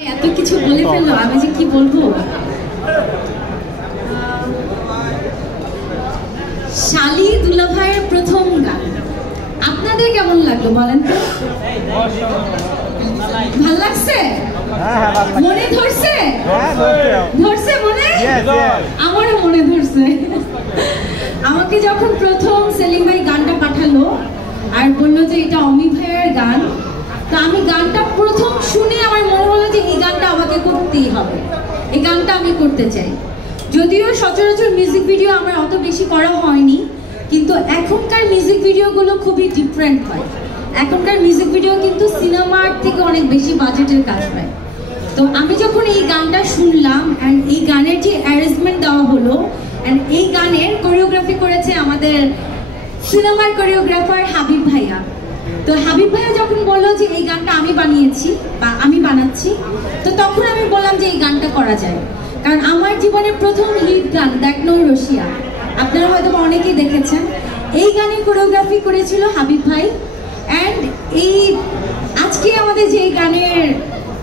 এত কিছু বলে ফেললো, আমি যে কি বলবো। শালি দুলাভাইয়ের প্রথম গান আপনাদের কেমন লাগলো বলেন তো? ভাল লাগছে? মনে ধরছে? ধরছে মনে? আমারও মনে ধরছে। আমাকে যখন প্রথম সেলিম ভাই গানটা পাঠালো আর বললো যে এটা অমি ভাইয়ের গান, তো আমি গানটা প্রথম শুনে আমার মনে হলো যে এই গানটা আমাকে করতেই হবে, এই গানটা আমি করতে চাই। যদিও সচরাচর মিউজিক ভিডিও আমার অত বেশি করা হয়নি, কিন্তু এখনকার মিউজিক ভিডিওগুলো খুবই ডিফারেন্ট হয়। এখনকার মিউজিক ভিডিও কিন্তু সিনেমার থেকে অনেক বেশি বাজেটের কাজ হয়। তো আমি যখন এই গানটা শুনলাম অ্যান্ড এই গানের যে অ্যারেঞ্জমেন্ট দেওয়া হলো অ্যান্ড এই গানের কোরিওগ্রাফি করেছে আমাদের সিনেমার কোরিওগ্রাফার হাবিব ভাইয়া। তো হাবিব ভাইয়া যখন বললো যে এই গানটা আমি বানিয়েছি বা আমি বানাচ্ছি, তো তখন আমি বললাম যে এই গানটা করা যায়। কারণ আমার জীবনের প্রথম হিট গান দেখ নৌ রশিয়া, আপনারা হয়তো অনেকেই দেখেছেন। এই গানের কোরিওগ্রাফি করেছিল হাবিব ভাই। অ্যান্ড এই আজকে আমাদের যে গানের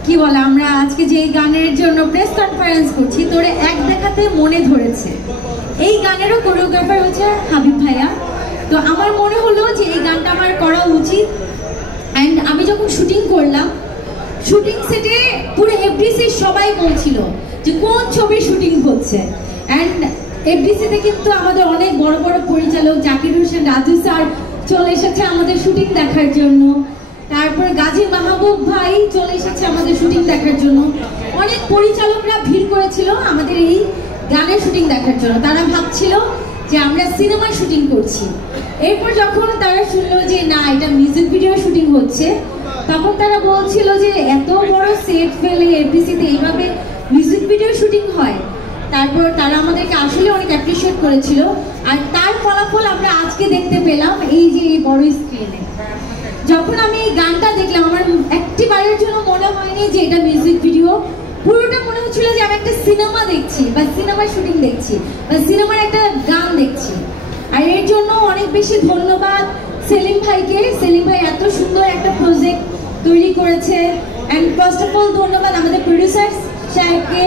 কি বলে, আমরা আজকে যে গানের জন্য প্রেস কনফারেন্স করছি, তোরে এক দেখাতে মনে ধরেছে, এই গানেরও কোরিওগ্রাফার হচ্ছে হাবিব ভাইয়া। তো আমার মনে হলো যে এই গানটা আমার করা উচিত। অ্যান্ড আমি যখন শুটিং করলাম, শুটিং সেটে পুরো এফডিসি সবাই বলছিল যে কোন ছবির শুটিং হচ্ছে। অ্যান্ড এফডিসিতে কিন্তু আমাদের অনেক বড় বড় পরিচালক জাকির হোসেন রাজু স্যার চলে এসেছে আমাদের শুটিং দেখার জন্য। তারপরে গাজী মাহবুব ভাই চলে এসেছে আমাদের শুটিং দেখার জন্য। অনেক পরিচালকরা ভিড় করেছিল আমাদের এই গানের শুটিং দেখার জন্য। তারা ভাবছিল যে আমরা সিনেমায় শুটিং করছি। এরপর যখন তারা শুনলো যে না, এটা মিউজিক ভিডিও শুটিং হচ্ছে, তখন তারা বলছিল যে এত বড় সেট ফেলে এফডিসিতে এইভাবে মিউজিক ভিডিও শুটিং হয়। তারপর তারা আমাদেরকে আসলে অনেক অ্যাপ্রিশিয়েট করেছিল। আর তার ফলাফল আমরা আজকে দেখতে পেলাম এই যে এই বড় স্ক্রিনে। যখন আমি এই গানটা দেখলাম, আমার একটি বারের জন্য মনে হয়নি যে এটা মিউজিক ভিডিও। পুরোটা মনে হচ্ছিল যে আমি একটা সিনেমা দেখছি বা সিনেমার শুটিং দেখছি বা সিনেমার একটা গান দেখছি। আর এর জন্য অনেক বেশি ধন্যবাদ সেলিম ভাইকে। সেলিম ভাই এত সুন্দর একটা প্রজেক্ট তৈরি করেছে। অ্যান্ড ফার্স্ট অফ অল ধন্যবাদ আমাদের প্রডিউসার সাহেবকে।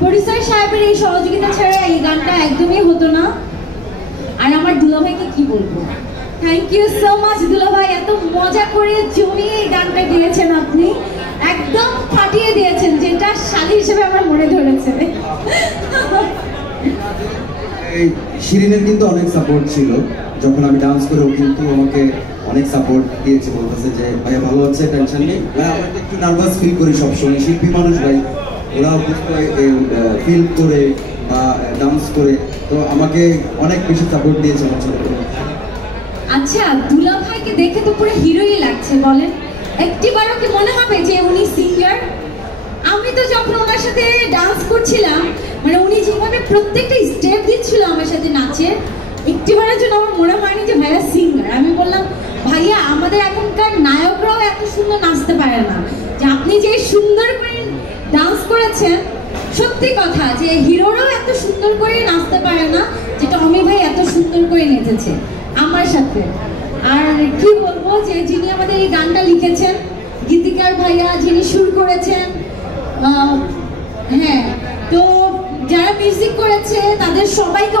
প্রডিউসার সাহেবের এই সহযোগিতা ছাড়া এই গানটা একদমই হতো না। আর আমার দুলাভাইকে কি বলবো, থ্যাংক ইউ সো মাচ দুলাভাই। এত মজা করে জমিয়ে এই গানটা গেয়েছেন আপনি, একদম ফাটিয়ে দিয়েছেন, যেটা শালী হিসেবে আমার মনে ধরেছে। শিরিনের কিন্তু অনেক সাপোর্ট ছিল যখন আমি ডান্স করে, ও কিন্তু আমাকে অনেক সাপোর্ট দিয়েছে, বলতেছে যে ভাইয়া ভালো হচ্ছে, টেনশন নেই। ভাই আমরা একটু নার্ভাস ফিল করি সবসময়, শিল্পী মানুষ ভাই, ওরাও ফিল করে বা ডান্স করে, তো আমাকে অনেক বেশি সাপোর্ট দিয়েছে আমার ছোট। আচ্ছা, দুলাভাইকে দেখে তো পুরো হিরোই লাগছে, বলেন একটিবারও কি মনে হবে যে উনি সিঙ্গার? আমি তো যখন ওনার সাথে ডান্স করছিলাম, মানে উনি যেভাবে প্রত্যেকটা স্টেপ দিচ্ছিল আমার সাথে নাচে, একটিবারের জন্য আমার মনে হয়নি যে ভাইয়া সিঙ্গার। আমি বললাম ভাইয়া, আমাদের এখনকার নায়করাও এত সুন্দর নাচতে পারে না, যে আপনি যে সুন্দর করে ডান্স করেছেন, সত্যি কথা যে হিরোরাও এত সুন্দর করে নাচতে পারে না যেটা অমি ভাই এত সুন্দর করে নেচেছে আমার সাথে। আর কি বলবো, যে যিনি আমাদের এই গানটা লিখেছেন, গীতিকার ভাইয়া, যিনি সুর করেছেন, হ্যাঁ, তো যারা মিউজিক করেছে তাদের সবাইকে